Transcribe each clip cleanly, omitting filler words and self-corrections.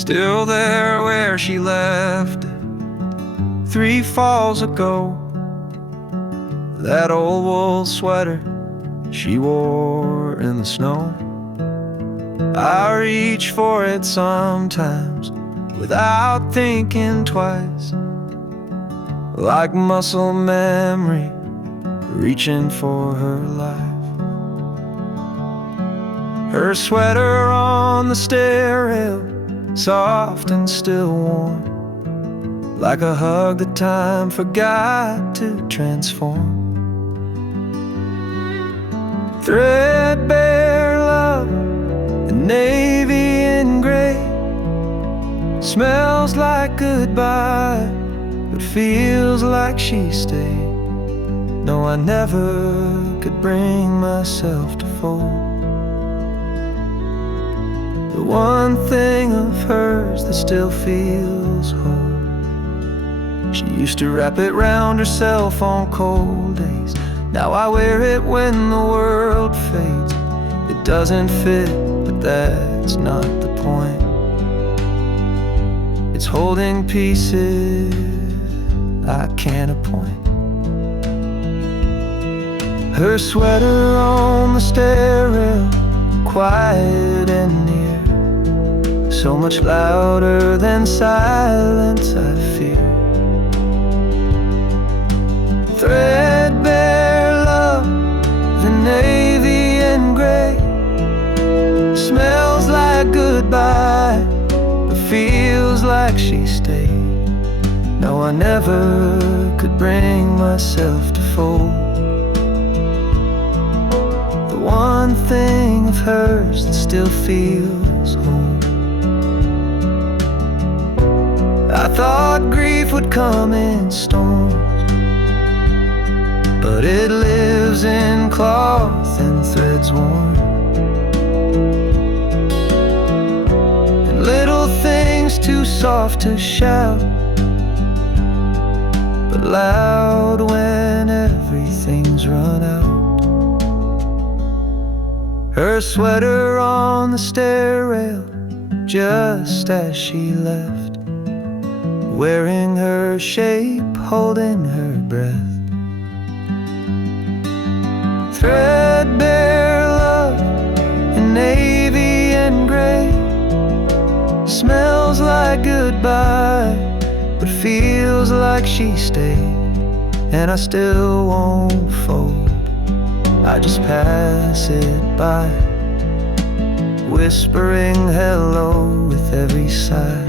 still there where she left it 3 falls ago. That old wool sweater she wore in the snow. I reach for it sometimes without thinking twice, like muscle memory reaching for her life. Her sweater on the stair rail, soft and still warm, like a hug that time forgot to transform. Threadbare love in navy and gray, smells like goodbye, but feels like she stayed. No, I never could bring myself to fold the one thing of hers that still feels whole. She used to wrap it round herself on cold days. Now I wear it when the world fades. It doesn't fit, but that's not the point. It's holding pieces I can't appoint. Her sweater on the stair rail, quiet and near, so much louder than silence I fear. Threadbare love, the navy and gray, smells like goodbye, but feels like she stayed. No, I never could bring myself to fold the one thing of hers that still feels home. I thought grief would come in storms, but it lives in cloth and threads worn, and little things too soft to shout, but loud when everything's run out. Her sweater on the stair rail, just as she left, wearing her shape, holding her breath. Threadbare love in navy and gray, smells like goodbye, but feels like she stayed. And I still won't fold, I just pass it by, whispering hello with every sigh.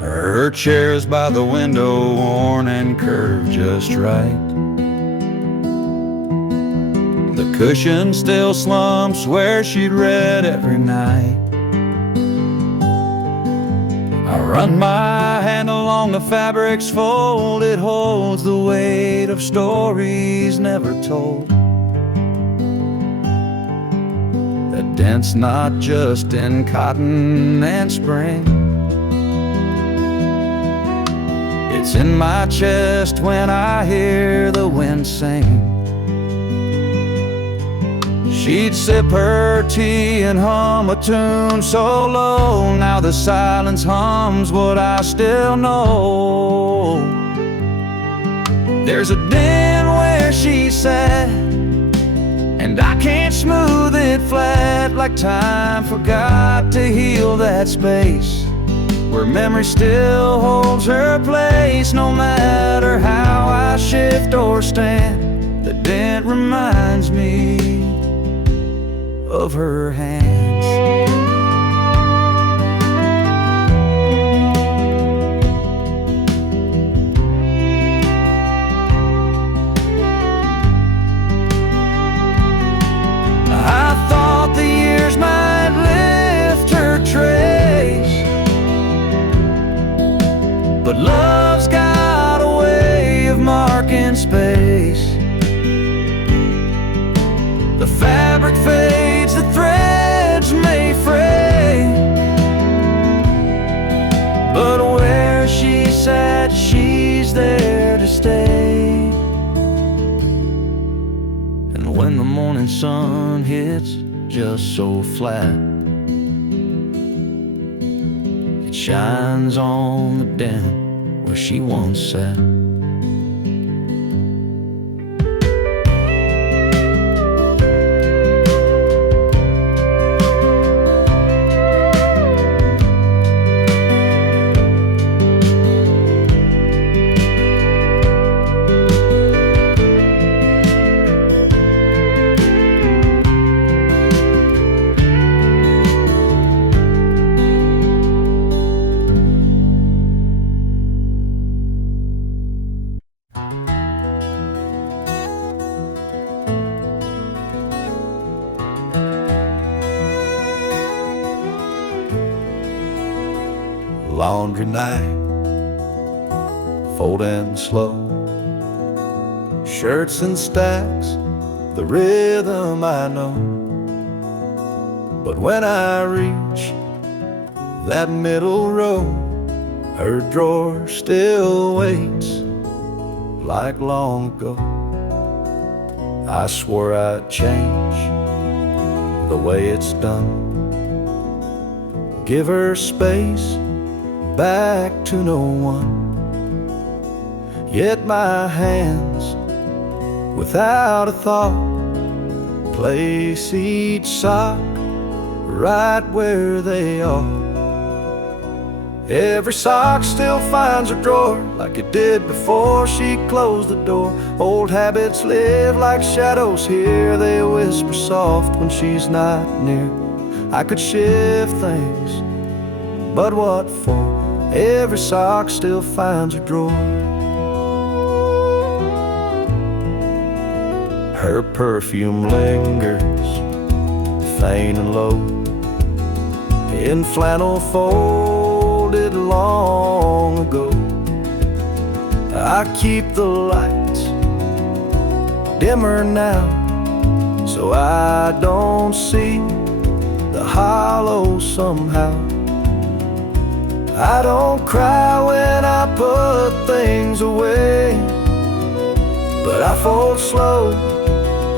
Her chair's by the window, worn and curved just right. The cushion still slumps where she'd read every night. I run my hand along the fabric's fold, it holds the weight of stories never told, that dent's not just in cotton and spring. It's in my chest when I hear the wind sing. She'd sip her tea and hum a tune so low, now the silence hums what I still know. There's a den where she sat, and I can't smooth it flat, like time forgot to heal that space where memory still holds her place. No matter how I shift or stand, the dent reminds me of her hands. I thought the years might live sun hits just so flat. It shines on the den where she once sat. Laundry night, folding slow, shirts in stacks, the rhythm I know. But when I reach that middle row, her drawer still waits like long ago. I swore I'd change the way it's done, give her space back to no one. Yet my hands, without a thought, place each sock right where they are. Every sock still finds a drawer like it did before she closed the door. Old habits live like shadows here, they whisper soft when she's not near. I could shift things, but what for? Every sock still finds a drawer. Her perfume lingers, faint and low, in flannel folded long ago. I keep the lights dimmer now, so I don't see the hollow somehow. I don't cry when I put things away, but I fold slow,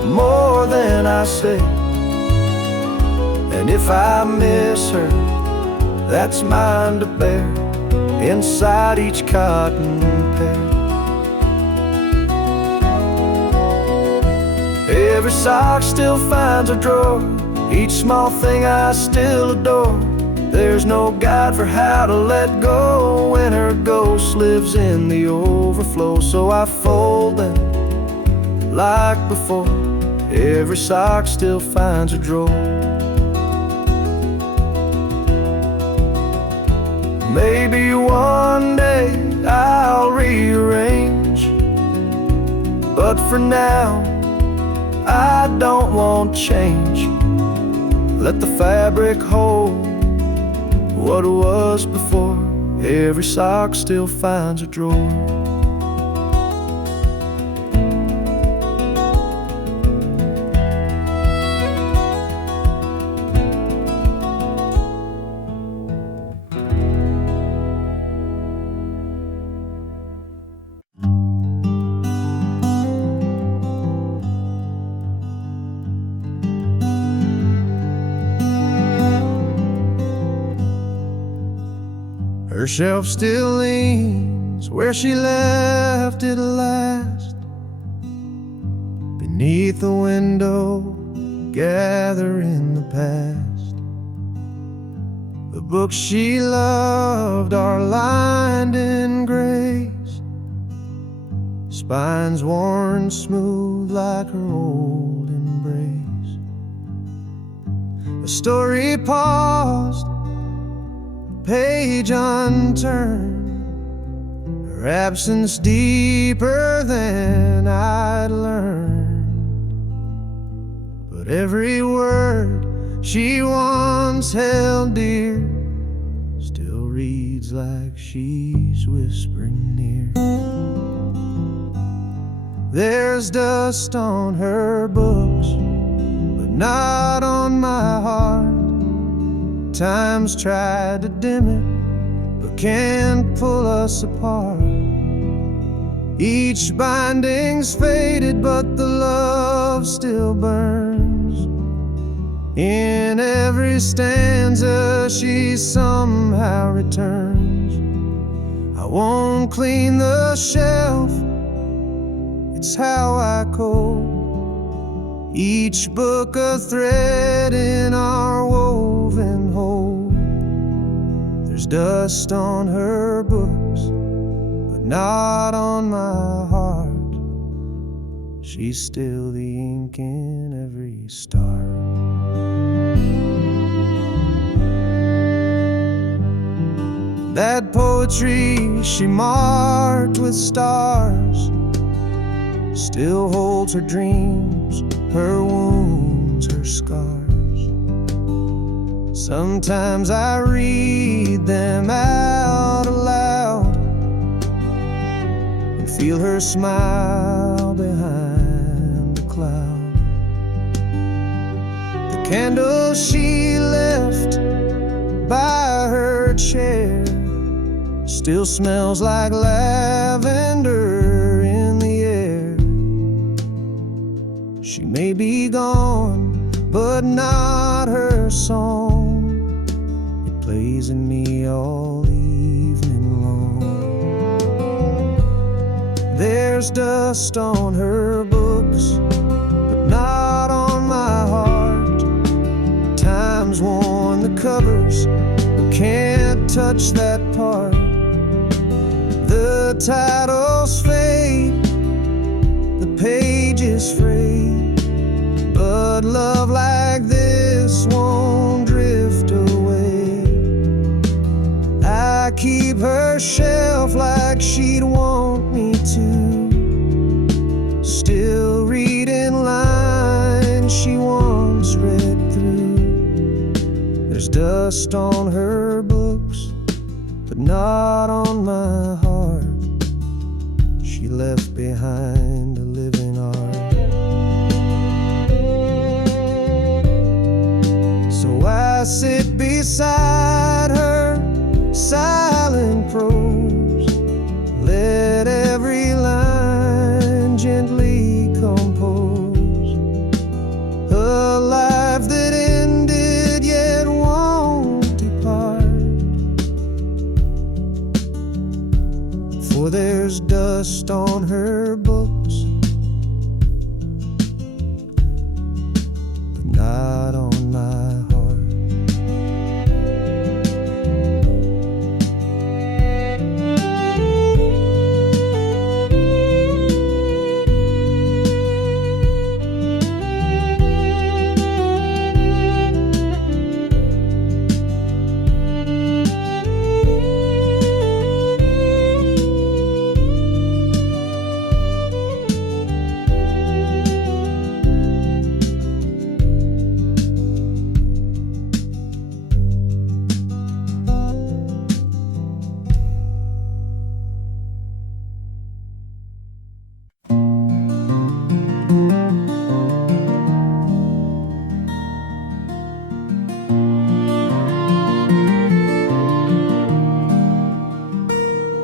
more than I say. And if I miss her, that's mine to bear, inside each cotton pair. Every sock still finds a drawer, each small thing I still adore. There's no guide for how to let go when her ghost lives in the overflow. So I fold them like before, every sock still finds a drawer. Maybe one day I'll rearrange, but for now I don't want change. Let the fabric hold what was before, every sock still finds a drawer. Her shelf still leans where she left it last, beneath the window, gathering the past. The books she loved are lined in grace, spines worn smooth like her old embrace. A story paused, page unturned, her absence deeper than I'd learned. But every word she once held dear still reads like she's whispering near. There's dust on her books, but not on my heart. Time's tried to dim it, but can't pull us apart. Each binding's faded, but the love still burns. In every stanza she somehow returns. I won't clean the shelf, it's how I code. Each book a thread in our woven whole. There's dust on her books, but not on my heart. She's still the ink in every star. That poetry she marked with stars still holds her dreams, her wounds, her scars. Sometimes I read them out aloud and feel her smile behind the cloud. The candle she left by her chair still smells like lavender in the air. She may be gone, but not her song. It plays in me all evening long. There's dust on her books, but not on my heart. Time's worn the covers, but can't touch that part. The titles fade, the pages fray, but love like this won't drift away. I keep her shelf like she'd want me to, still reading lines she once read through. There's dust on her books, but not on my heart. She left behind a living art. So I sit beside her, silent prose, let every line gently compose. A life that ended yet won't depart. For there's dust on her books, but not on my heart.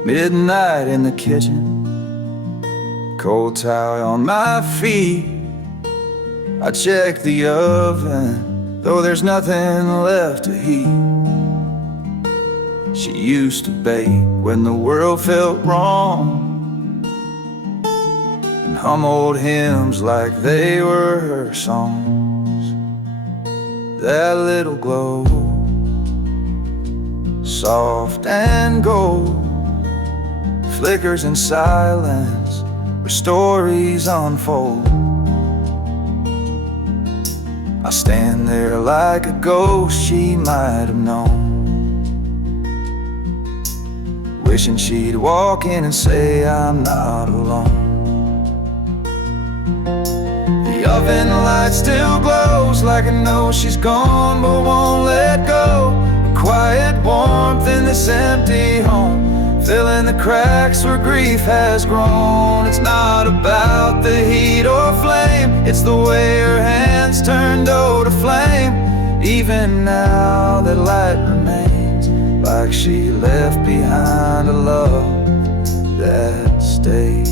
Midnight in the kitchen, cold towel on my feet. I check the oven, though there's nothing left to heat. She used to bake when the world felt wrong, and hum old hymns like they were her songs. That little glow, soft and gold, flickers in silence where stories unfold. I stand there like a ghost she might have known, wishing she'd walk in and say I'm not alone. The oven light still glows like I know she's gone but won't let go. A quiet warmth in this empty home, filling the cracks where grief has grown. It's not about the heat or flame, it's the way her hands turn dough to flame. Even now that light remains, like she left behind a love that stays.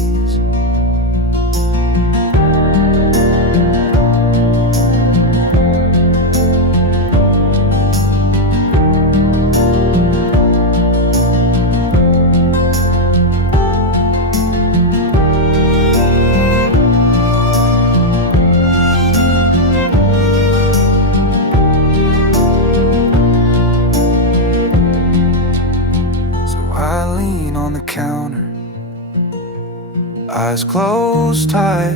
eyes closed tight,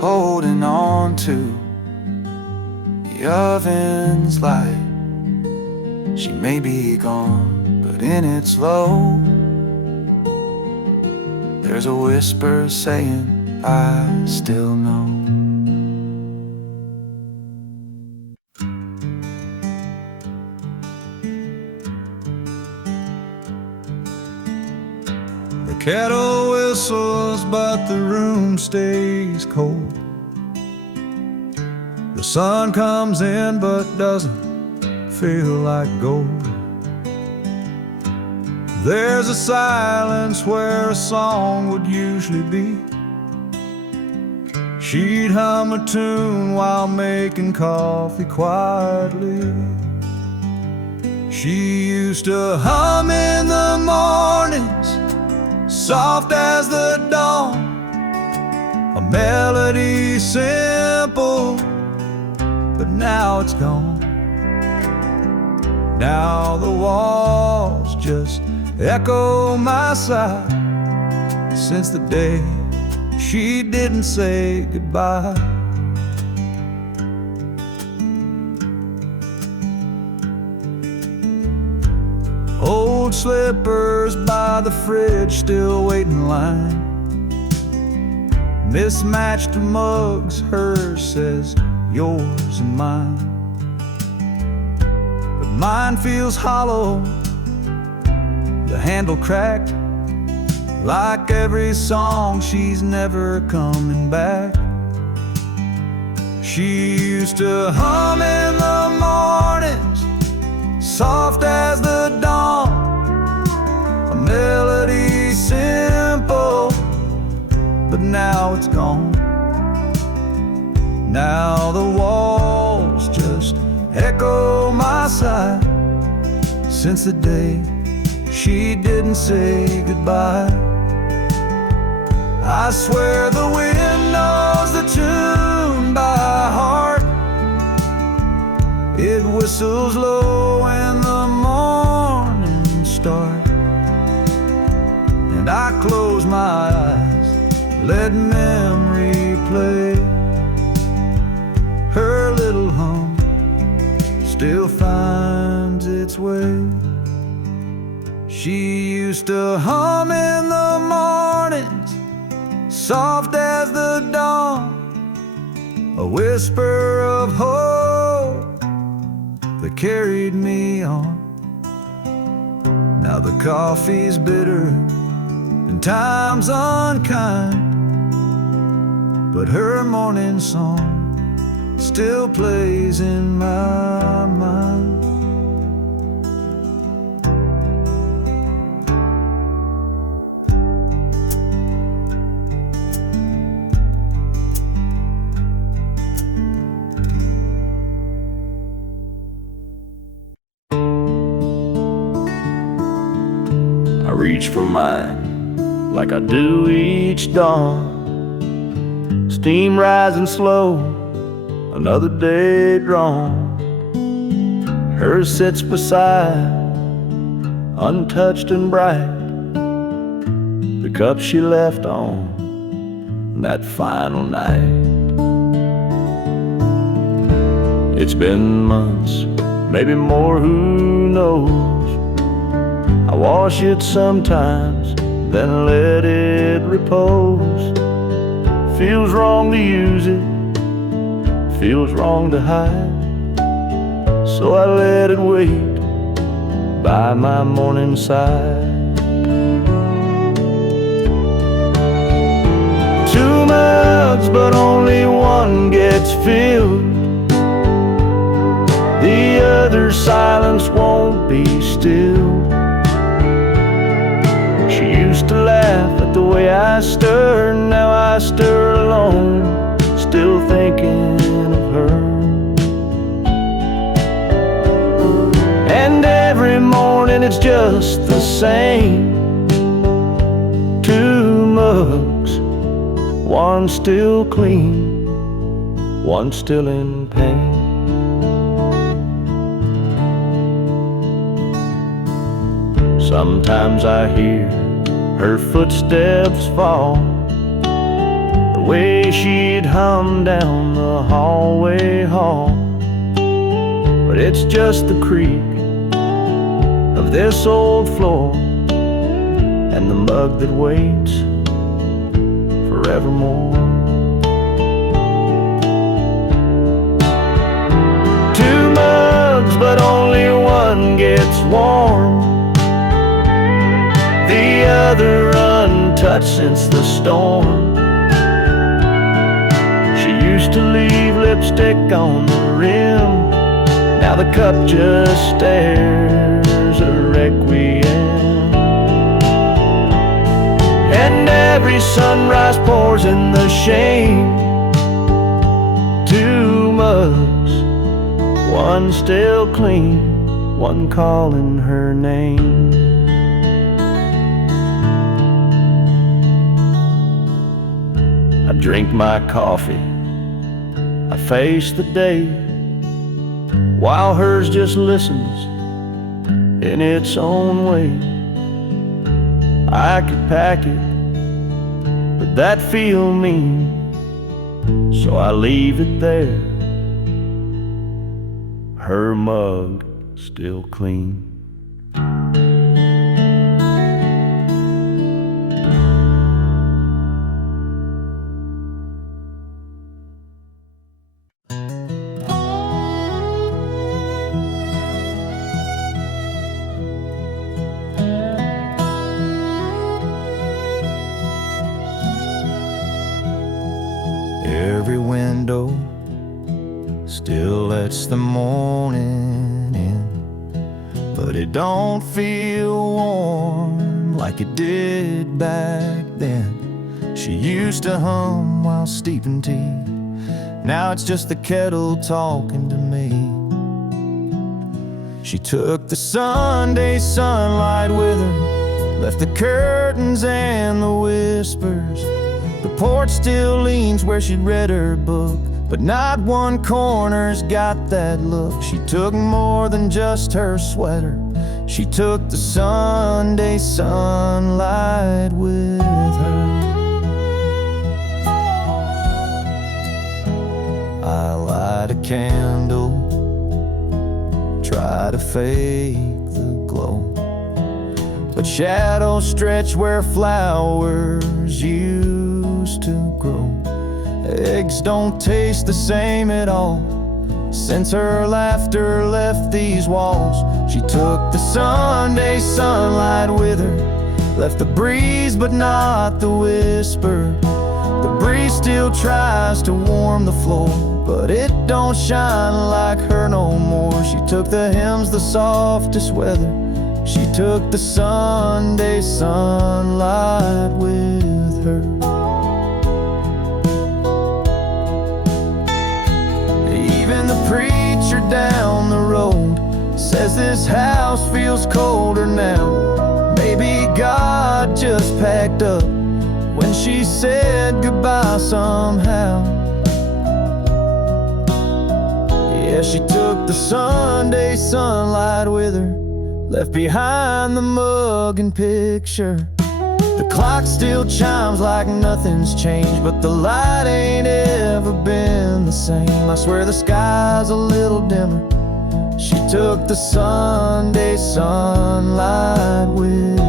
holding on to the oven's light. She may be gone, but in its low, there's a whisper saying, I still know. The kettle whistles, but the room stays cold. The sun comes in, but doesn't feel like gold. There's a silence where a song would usually be. She'd hum a tune while making coffee quietly. She used to hum in the mornings, soft as the dawn, a melody simple, but now it's gone. Now the walls just echo my sigh, since the day she didn't say goodbye. Old slippers by the fridge still wait in line. Mismatched mugs, hers says yours and mine. But mine feels hollow, the handle cracked, like every song she's never coming back. She used to hum in the mornings, soft as the dawn, a melody simple, but now it's gone. Now the walls just echo my sigh, since the day she didn't say goodbye. I swear the wind knows the tune by heart. It whistles low when the morning starts, and I close my eyes, let memory play. Her little hum still finds its way. She used to hum in the mornings, soft as the dawn, a whisper of hope that carried me on. Now the coffee's bitter and time's unkind, but her morning song still plays in my mind. I reach for mine like I do each dawn. Steam rising slow, another day drawn. Hers sits beside, untouched and bright, the cup she left on that final night. It's been months, maybe more, who knows. I wash it sometimes, then let it repose. Feels wrong to use it, feels wrong to hide, so I let it wait by my morning side. Two mugs, but only one gets filled. The other silence won't be still. She used to laugh at the way I stir, now I stir alone, still thinking of her. And every morning it's just the same. Two mugs, one still clean, one still in pain. Sometimes I hear her footsteps fall, the way she'd hum down the hallway hall. But it's just the creak of this old floor and the mug that waits forevermore. Two mugs, but only one gets warm, the other untouched since the storm. She used to leave lipstick on the rim, now the cup just stares a requiem. And every sunrise pours in the shame. Two mugs, one still clean, one calling her name. I drink my coffee, I face the day, while hers just listens in its own way. I could pack it, but that'd feel mean, so I leave it there, her mug still clean. Every window still lets the morning in, but it don't feel warm like it did back then. She used to hum while steeping tea, now it's just the kettle talking to me. She took the Sunday sunlight with her, left the curtains and the whispers. The porch still leans where she'd read her book, but not one corner's got that look. She took more than just her sweater, she took the Sunday sunlight with her. I light a candle, try to fake the glow, but shadows stretch where flowers used to grow. Eggs don't taste the same at all since her laughter left these walls. She took the Sunday sunlight with her, left the breeze but not the whisper. The breeze still tries to warm the floor, but it don't shine like her no more. She took the hymns, the softest weather, she took the Sunday sunlight with her. Even the preacher down the road says this house feels colder now. Maybe God just packed up when she said goodbye somehow. Yeah, she took the Sunday sunlight with her, left behind the mug and picture. The clock still chimes like nothing's changed, but the light ain't ever been the same. I swear the sky's a little dimmer. She took the Sunday sunlight with her.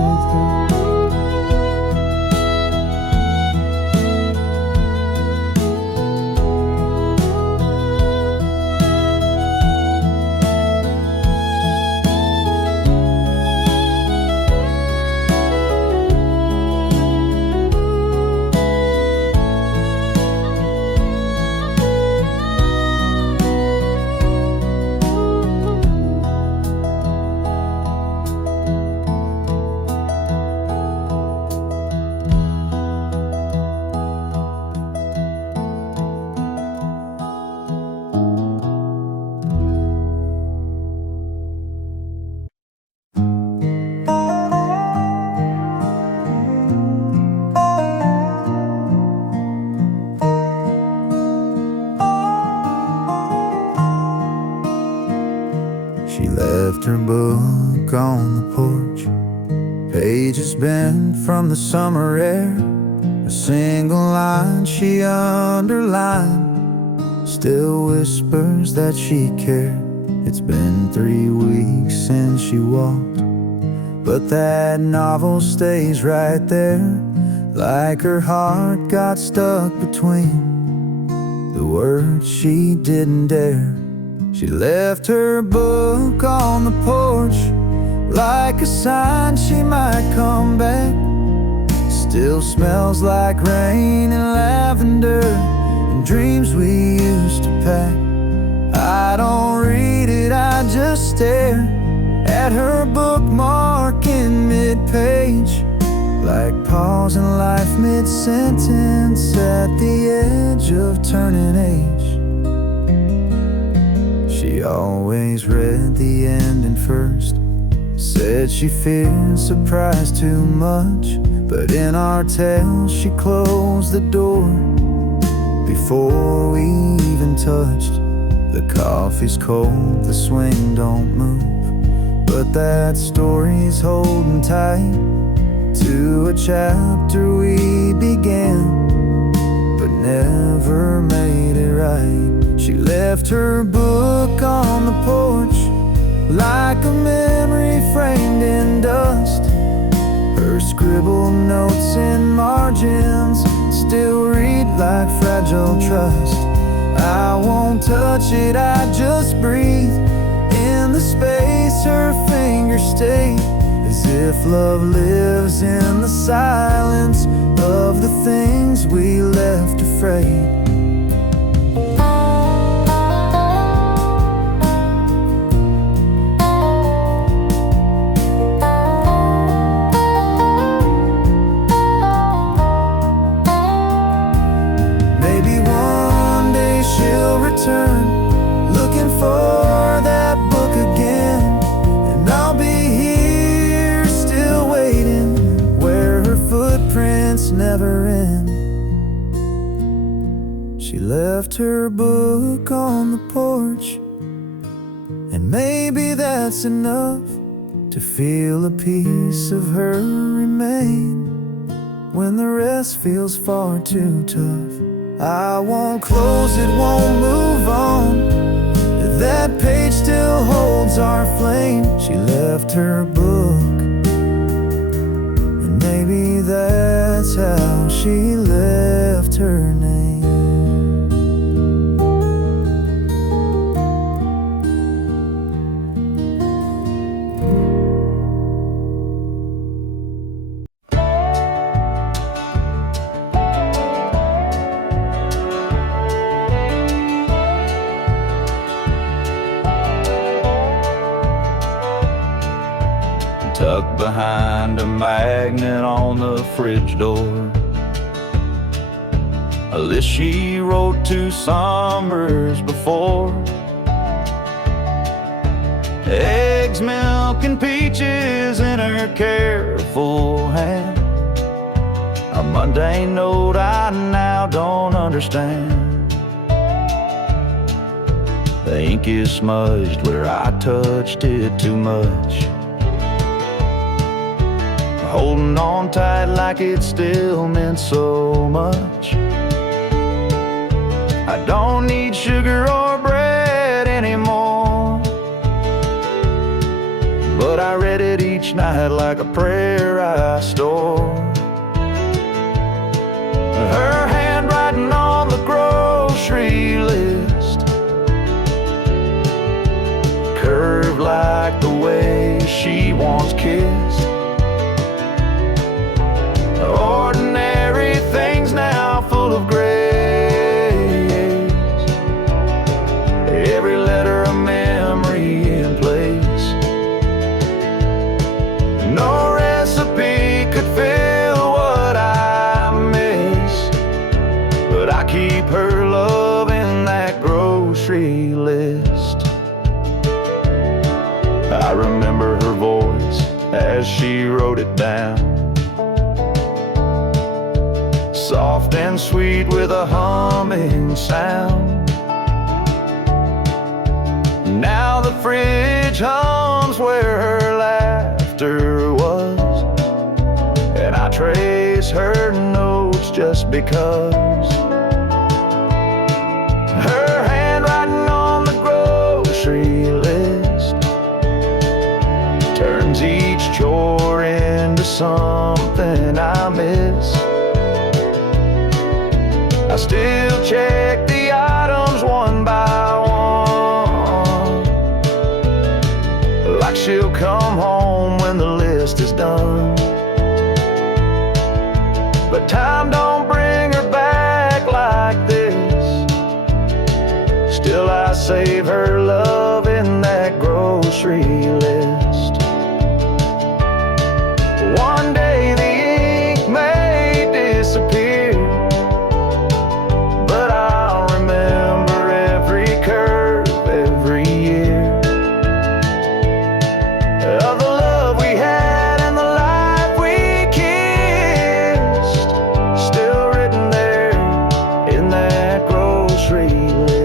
She left her book on the porch Pages bent from the summer air, a single line she underlined still whispers that she cared. It's been 3 weeks since she walked, but that novel stays right there, like her heart got stuck between the words she didn't dare. She left her book on the porch, like a sign she might come back. Still smells like rain and lavender and dreams we used to pack. I don't read it, I just stare at her bookmark in mid-page, like pausing life mid-sentence at the edge of turning age. She always read the ending first, said she feared surprise too much, but in our tale she closed the door before we even touched. The coffee's cold, the swing don't move, but that story's holding tight to a chapter we began, but never made it right. She left her book on the porch, like a memory framed in dust. Her scribbled notes in margins still read like fragile trust. I won't touch it, I just breathe in the space her fingers stay, as if love lives in the silence of the things we left afraid. Looking for that book again, and I'll be here still waiting where her footprints never end. She left her book on the porch, and maybe that's enough to feel a piece of her remain when the rest feels far too tough. I won't close it, won't move on. That page still holds our flame. She left her book, and maybe that's how she left her name. Tucked behind a magnet on the fridge door, a list she wrote 2 summers before. Eggs, milk, and peaches in her careful hand, a mundane note I now don't understand. The ink is smudged where I touched it too much, holding on tight like it still meant so much. I don't need sugar or bread anymore, but I read it each night like a prayer I store. Her handwriting on the grocery list, curved like the way she once kissed. Ordinary things now full of grace, every letter a memory in place. No recipe could fill what I miss, but I keep her love in that grocery list. I remember her voice as she wrote it down, soft and sweet with a humming sound. Now the fridge hums where her laughter was, because her handwriting on the grocery list turns each chore into something I miss. I still check the items one by one, like she'll come home when the list is done. But time don't bring her back like this. Still I save her love in that grocery list. One day the ink may disappear, but I'll remember every curve, every year of the love we had and the life we kissed, still written there in that grocery list.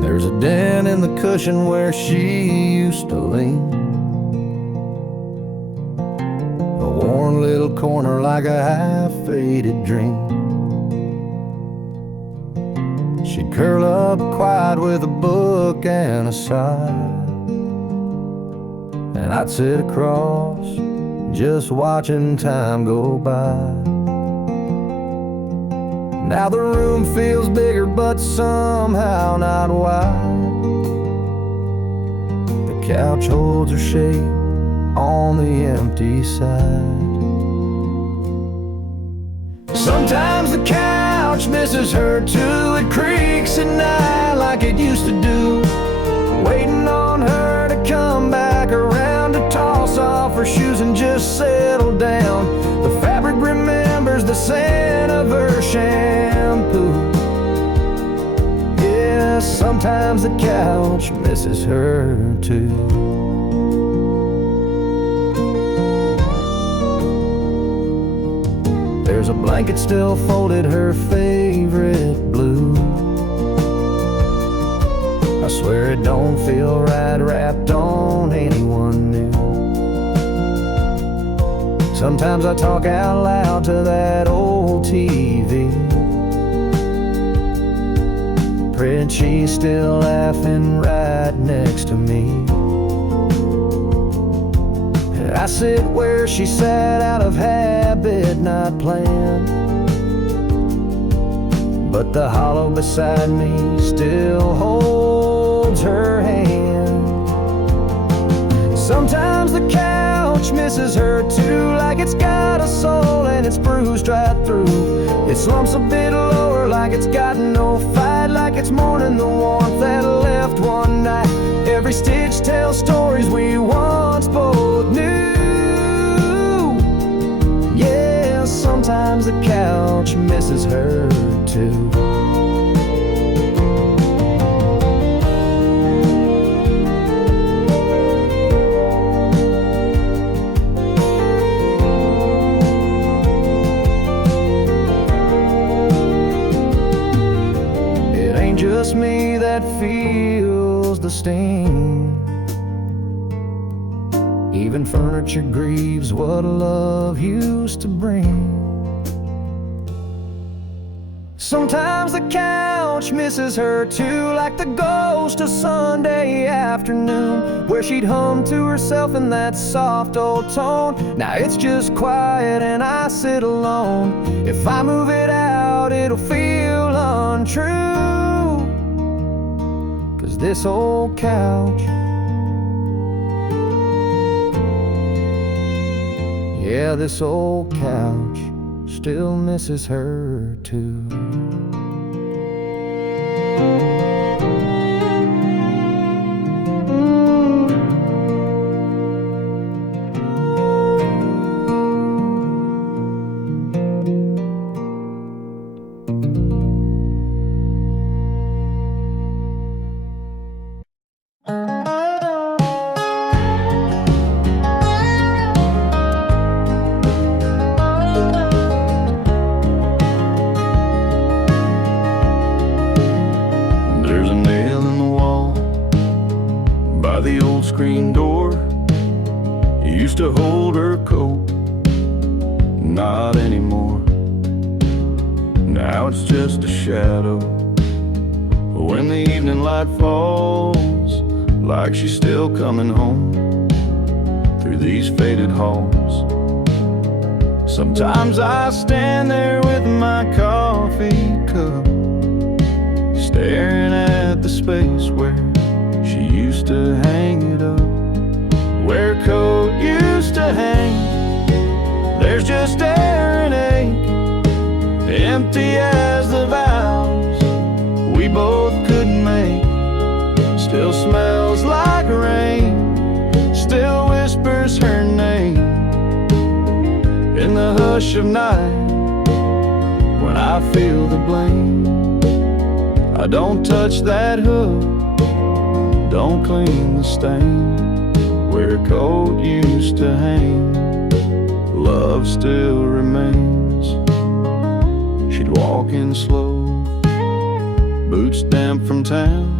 There's a dent in the cushion where she used to lean, a worn little corner like a half-faded dream. She'd curl up quiet with a book and a sigh, and I'd sit across just watching time go by. Now the room feels bigger, but somehow not wide. The couch holds her shape on the empty side. Sometimes the couch misses her too. It creaks at night like it used to do, waiting on her to come back around to toss off her shoes and just settle down. The fabric remembers the scent of her shampoo. Yeah, sometimes the couch misses her too. There's a blanket still folded, her favorite blue. I swear it don't feel right wrapped on anyone new. Sometimes I talk out loud to that old TV, praying she's still laughing right next to me. I sit where she sat out of habit, not planned, but the hollow beside me still holds her hand. Sometimes the couch misses her too, like it's got a soul and it's bruised right through. It slumps a bit lower like it's got no fight, like it's mourning the warmth that left one night. Every stitch tells stories we once both knew. Yeah, sometimes the couch misses her too. Just me that feels the sting. Even furniture grieves what love used to bring. Sometimes the couch misses her too, like the ghost of Sunday afternoon, where she'd hum to herself in that soft old tone. Now it's just quiet and I sit alone. If I move it out, it'll feel untrue. This old couch, yeah, this old couch still misses her too. used to hold her coat, not anymore. Now it's just a shadow when the evening light falls, like she's still coming home through these faded halls. Sometimes I stand there with my coffee cup, staring at the space where she used to hang it up. Where a coat used to hang, there's just air and ache, empty as the vows we both couldn't make. Still smells like rain, still whispers her name in the hush of night when I feel the blame. I don't touch that hook, don't clean the stain. Where a coat used to hang, love still remains. She'd walk in slow, boots damp from town,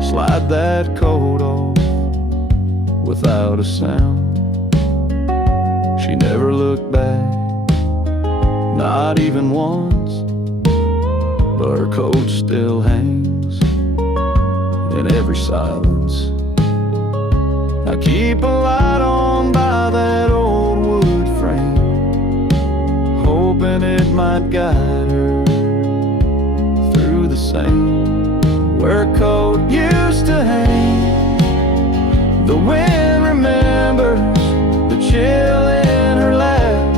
slide that coat off without a sound. She never looked back, not even once, but her coat still hangs in every silence. I keep a light on by that old wood frame, hoping it might guide her through the same. Where a coat used to hang, the wind remembers the chill in her laugh,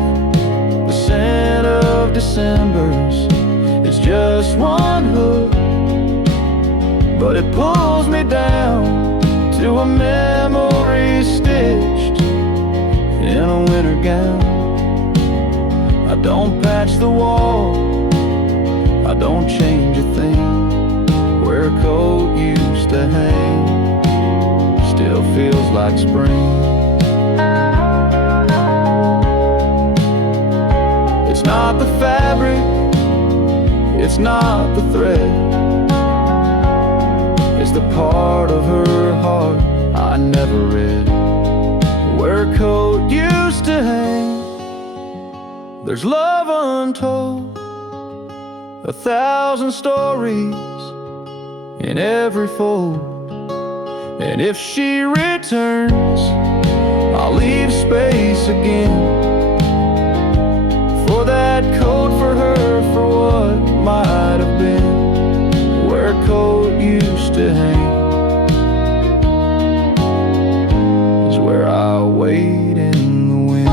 the scent of December's. It's just one hook, but it pulls me down to a memory stitched in a winter gown. I don't patch the wall, I don't change a thing. Where a coat used to hang still feels like spring. It's not the fabric, it's not the thread, it's the part of her heart I never read. Where a coat used to hang, there's love untold, 1,000 stories in every fold. And if she returns, I'll leave space again for that coat, for her, for what might have been. Where a coat used to hang is where I wait in the wind.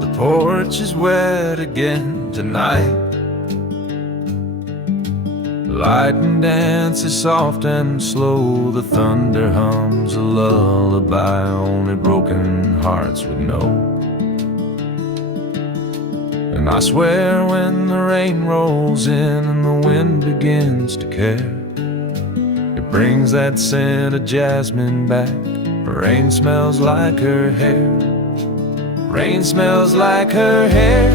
The porch is wet again tonight. Lightning dances soft and slow. The thunder hums a lullaby only broken hearts would know. And I swear when the rain rolls in and the wind begins to care, it brings that scent of jasmine back. Rain smells like her hair. Rain smells like her hair,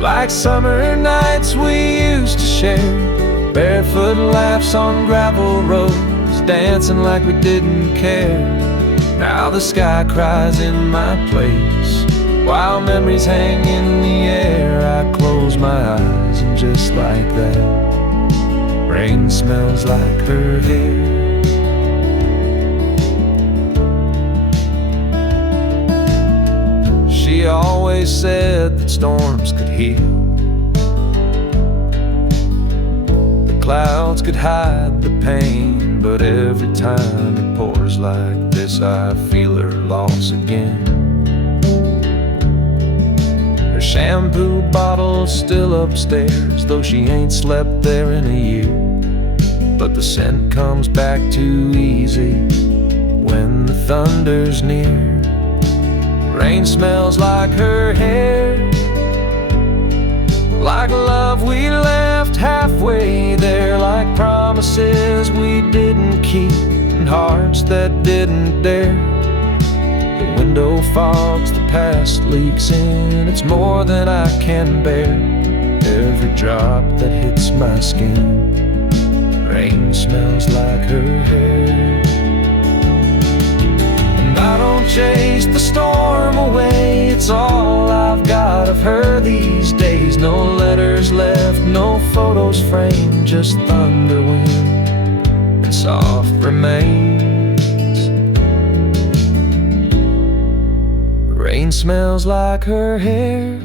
like summer nights we used to share. Barefoot laughs on gravel roads, dancing like we didn't care. Now the sky cries in my place, while memories hang in the air. I close my eyes and just like that, rain smells like her hair. She always said that storms could heal, the clouds could hide the pain, but every time it pours like this I feel her loss again. Her shampoo bottle's still upstairs, though she ain't slept there in a year. But the scent comes back too easy when the thunder's near. Rain smells like her hair, like love we left left halfway there, like promises we didn't keep and hearts that didn't dare. The window fogs, the past leaks in, it's more than I can bear. Every drop that hits my skin, rain smells like her hair. And I don't chase the storm away, it's all I've got of her these days. No letters left, no photos framed, just thunder, wind, and soft remains. Rain smells like her hair,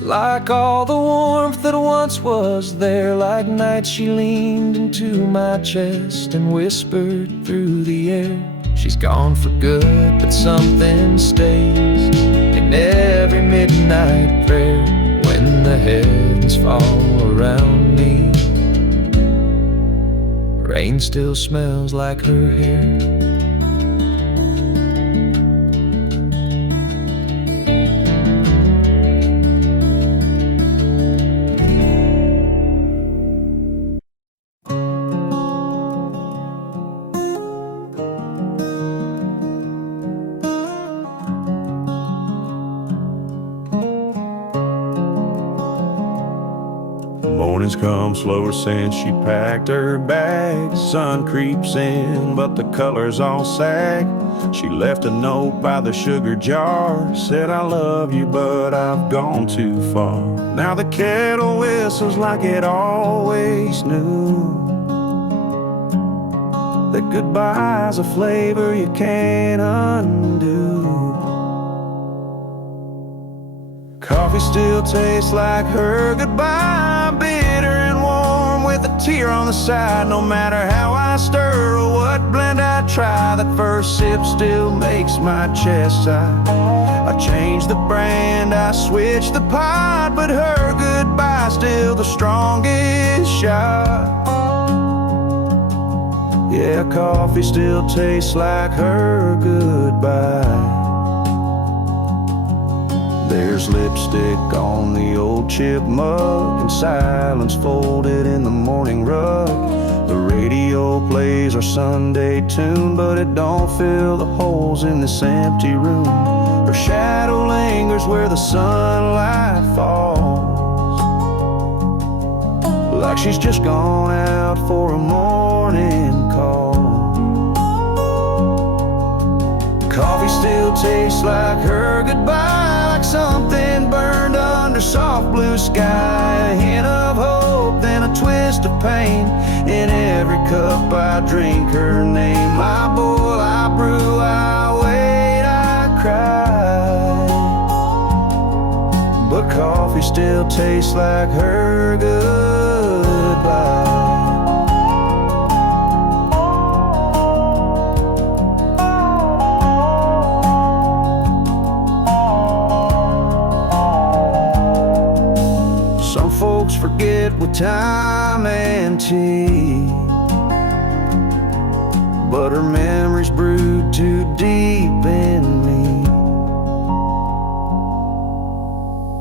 like all the warmth that once was there. Like nights she leaned into my chest and whispered through the air. She's gone for good, but something stays in every midnight prayer. When the heavens fall around me, rain still smells like her hair. Mornings come slower since she packed her bags. Sun creeps in, but the colors all sag. She left a note by the sugar jar, said I love you, but I've gone too far. Now the kettle whistles like it always knew, that goodbye's a flavor you can't undo. Coffee still tastes like her goodbye, bitter and warm with a tear on the side. No matter how I stir or what blend I try, that first sip still makes my chest sigh. I changed the brand, I switched the pot, but her goodbye still the strongest shot. Yeah, coffee still tastes like her goodbye. There's lipstick on the old chip mug, and silence folded in the morning rug. The radio plays our Sunday tune, but it don't fill the holes in this empty room. Her shadow lingers where the sunlight falls, like she's just gone out for a morning call. Coffee still tastes like her goodbye, like something burned under soft blue sky. A hint of hope, then a twist of pain. In every cup I drink her name. I boil, I brew, I wait, I cry, but coffee still tastes like her goodbye. Folks forget with time and tea, but her memories brewed too deep in me.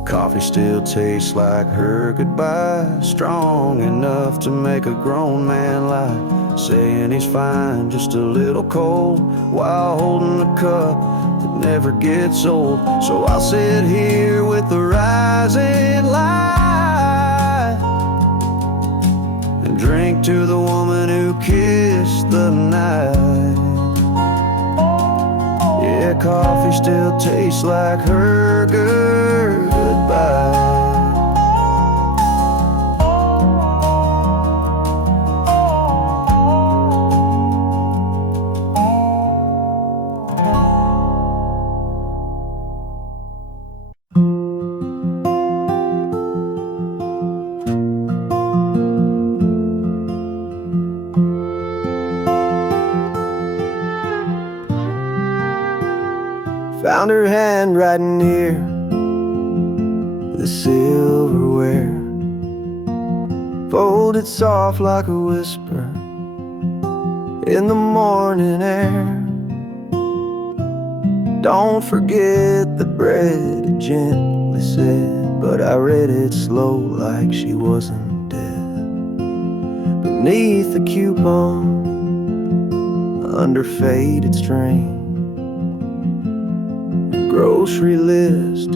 Coffee still tastes like her goodbye, strong enough to make a grown man lie, saying he's fine, just a little cold, while holding a cup that never gets old. So I'll sit here with the rising light, drink to the woman who kissed the night. Yeah, coffee still tastes like her goodbye. Found her handwriting near the silverware, folded soft like a whisper in the morning air. Don't forget the bread, it gently said. but I read it slow like she wasn't dead. Beneath the coupon, under faded string, grocery list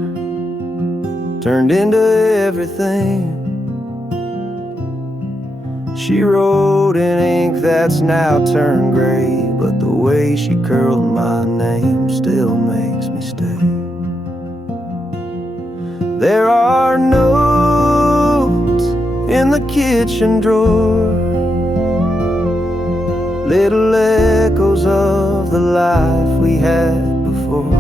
turned into everything. She wrote in ink that's now turned gray, but the way she curled my name still makes me stay. There are notes in the kitchen drawer, little echoes of the life we had before.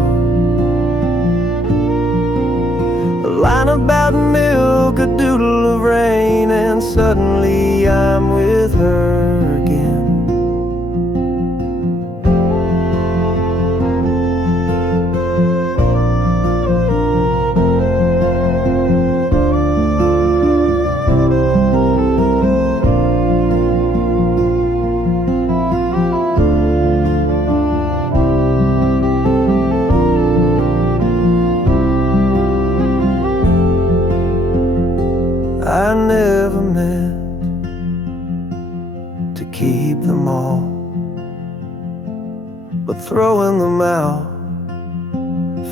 A line about milk, a doodle of rain, and suddenly I'm with her again. I never meant to keep them all, but throwing them out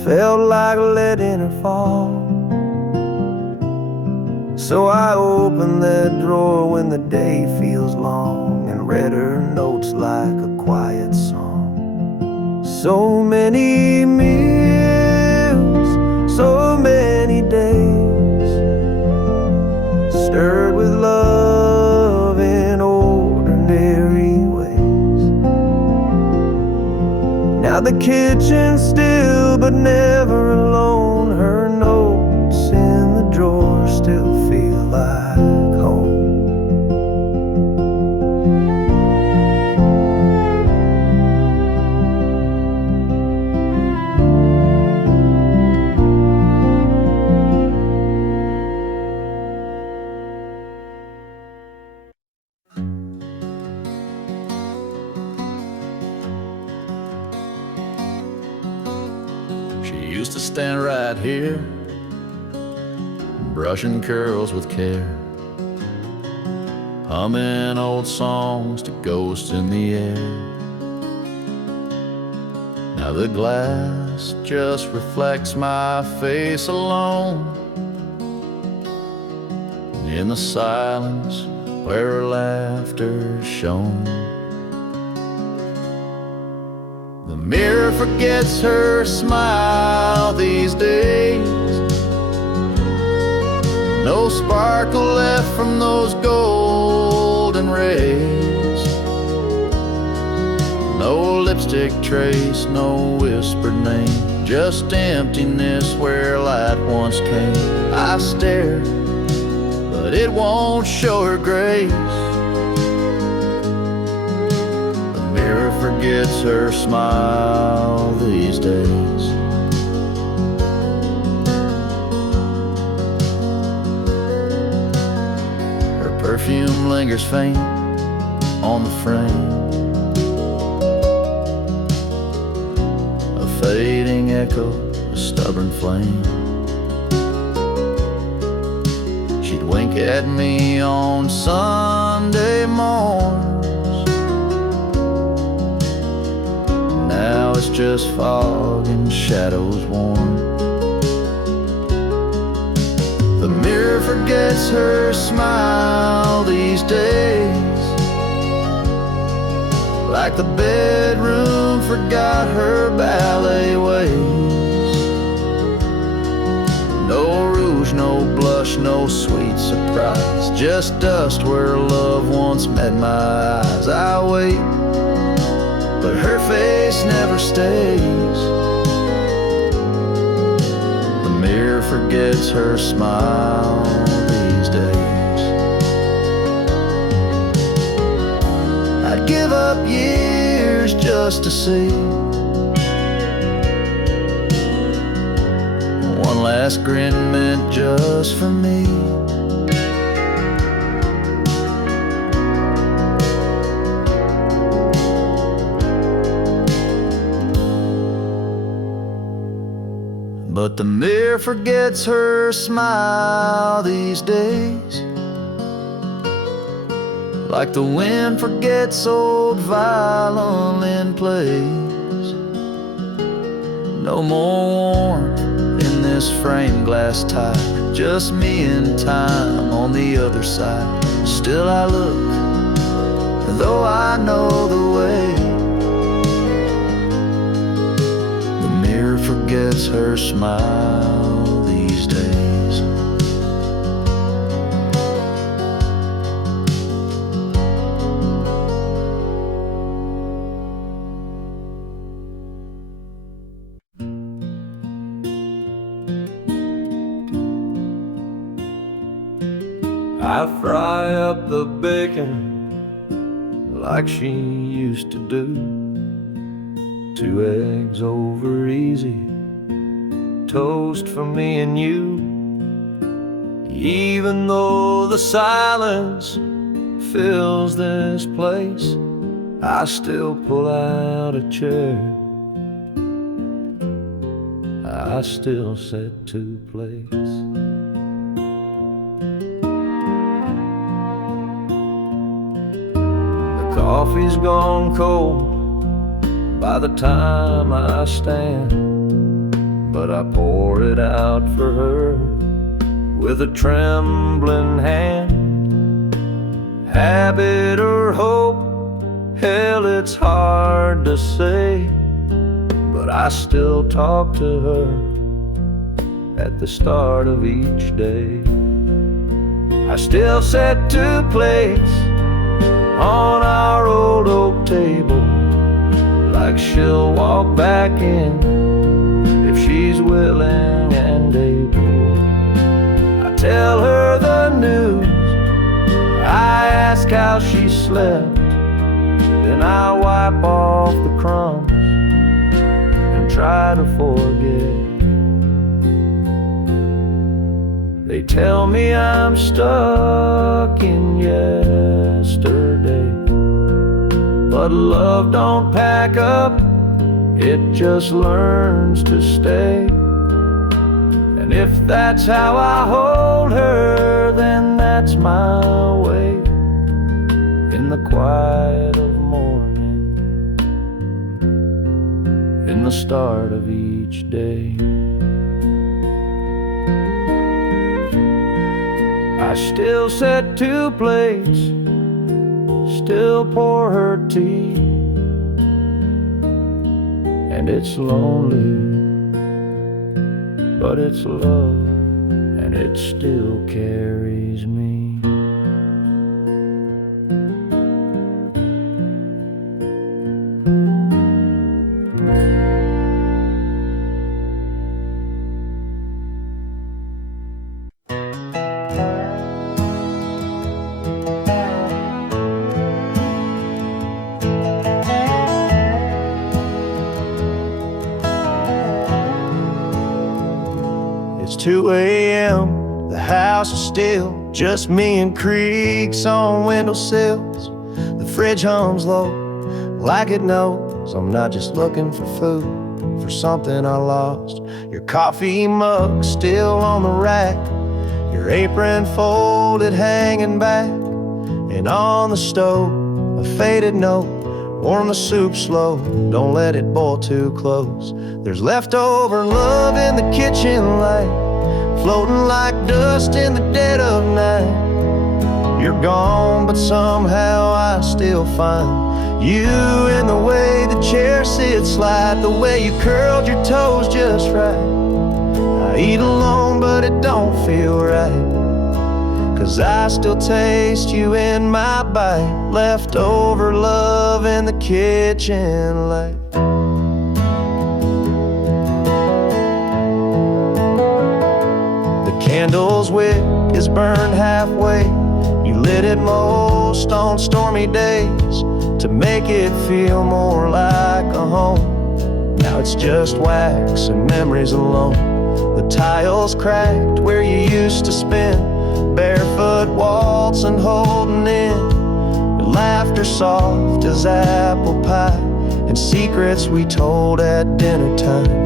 felt like letting her fall. So I opened that drawer when the day feels long and read her notes like a quiet song. So many meals, so many days, stirred with love in ordinary ways. Now the kitchen's still but never alone. Her notes in the drawer still feel like home. She used to stand right here, brushing curls with care, humming old songs to ghosts in the air. Now the glass just reflects my face alone, in the silence where her laughter shone. The mirror forgets her smile these days. No sparkle left from those golden rays. No lipstick trace, no whispered name, just emptiness where light once came. I stare, but it won't show her grace. The mirror forgets her smile these days. Her perfume lingers faint on the frame, a fading echo, a stubborn flame. She'd wink at me on Sunday morns. Now it's just fog and shadows worn. The mirror forgets her smile these days, like the bedroom forgot her ballet ways. No rouge, no blush, no sweet surprise, just dust where love once met my eyes. I wait, but her face never stays. The mirror forgets her smile these days. I'd give up years just to see one last grin meant just for me. But the mirror forgets her smile these days, like the wind forgets old violin plays. No more warmth in this framed glass tie, just me and time on the other side. Still I look, though I know the way. The mirror forgets her smile these days. I fry up the bacon like she used to do. 2 eggs over easy, toast for me and you. Even though the silence fills this place, I still pull out a chair. I still set to place. Coffee's gone cold by the time I stand, but I pour it out for her with a trembling hand. Habit or hope, hell, it's hard to say, but I still talk to her at the start of each day. I still set to place on our old oak table, like she'll walk back in if she's willing and able. I tell her the news, I ask how she slept, then I wipe off the crumbs and try to forget. They tell me I'm stuck in yesterday, but love don't pack up, it just learns to stay. And if that's how I hold her, then that's my way. In the quiet of morning, in the start of each day, I still set to place, still pour her tea. And it's lonely, but it's love, and it still carries me. It's 2 a.m., the house is still, just me and creaks on windowsills. The fridge hums low, like it knows I'm not just looking for food, for something I lost. Your coffee mug still on the rack, your apron folded hanging back, and on the stove a faded note, warm the soup slow, don't let it boil too close. There's leftover love in the kitchen light, floating like dust in the dead of night. You're gone, but somehow I still find you in the way the chair sits light, the way you curled your toes just right. I eat alone, but it don't feel right, 'cause I still taste you in my bite. Leftover love in the kitchen light. The candle's wick is burned halfway. You lit it most on stormy days to make it feel more like a home. Now it's just wax and memories alone. The tiles cracked where you used to spin, barefoot waltzing, holding in. Laughter soft as apple pie, and secrets we told at dinner time.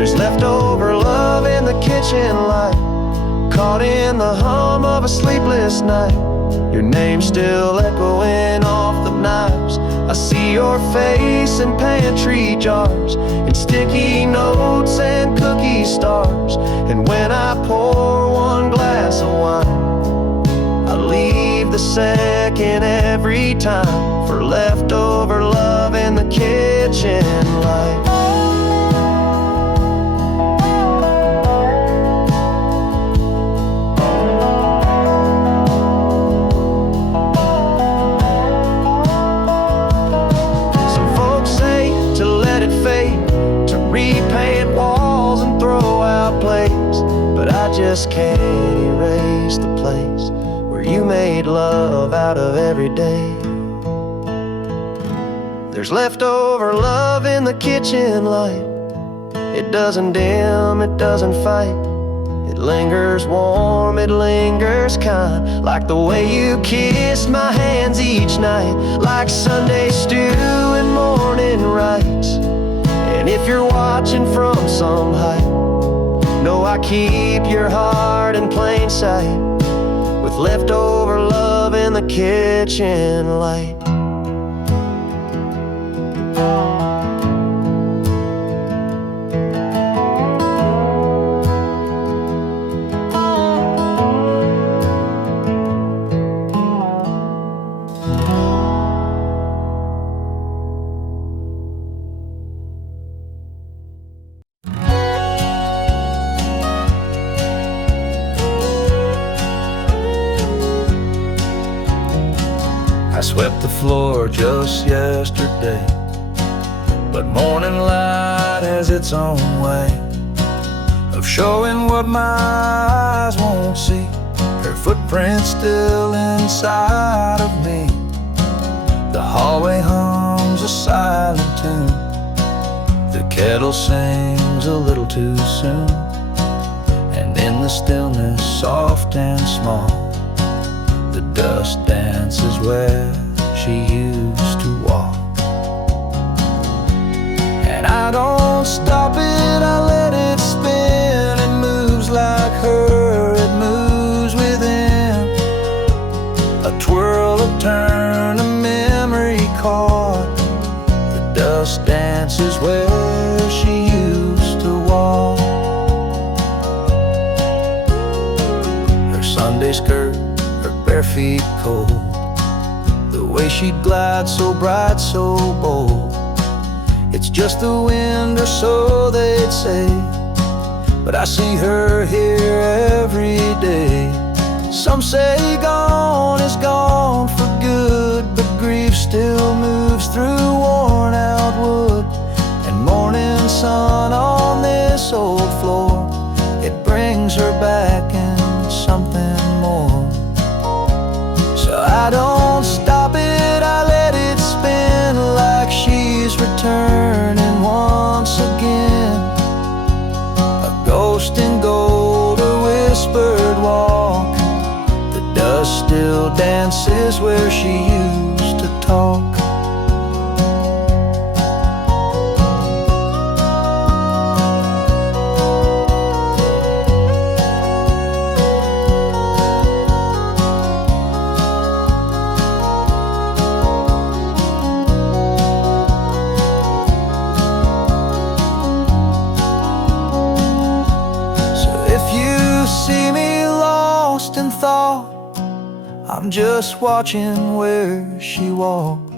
There's leftover love in the kitchen light, caught in the hum of a sleepless night. Your name still echoing off the knives. I see your face in pantry jars, in sticky notes and cookie stars. And when I pour one glass of wine, I leave the second every time for leftover love in the kitchen light. I just can't erase the place where you made love out of every day. There's leftover love in the kitchen light. It doesn't dim, it doesn't fight. It lingers warm, it lingers kind, like the way you kissed my hands each night, like Sunday stew and morning rites. And if you're watching from some height, know I keep your heart in plain sight, with leftover love in the kitchen light. I swept the floor just yesterday, but morning light has its own way of showing what my eyes won't see. Her footprint's still inside of me. The hallway hums a silent tune. The kettle sings a little too soon. And in the stillness, soft and small, the dust dances where she used to walk. And I don't stop it, I let it spin. It moves like her, it moves within. A twirl, a turn, a memory caught. The dust dances where she used to walk. Her Sunday skirt, bare feet cold, the way she'd glide so bright, so bold. It's just the wind, or so they'd say, but I see her here every day. Some say gone is gone for good, but grief still moves through worn out wood. And morning sun on this old floor, it brings her back in something more. So I don't stop it, I let it spin, like she's returning once again. A ghost in gold, a whispered walk. The dust still dances where she used to talk. See me lost in thought, I'm just watching where she walks.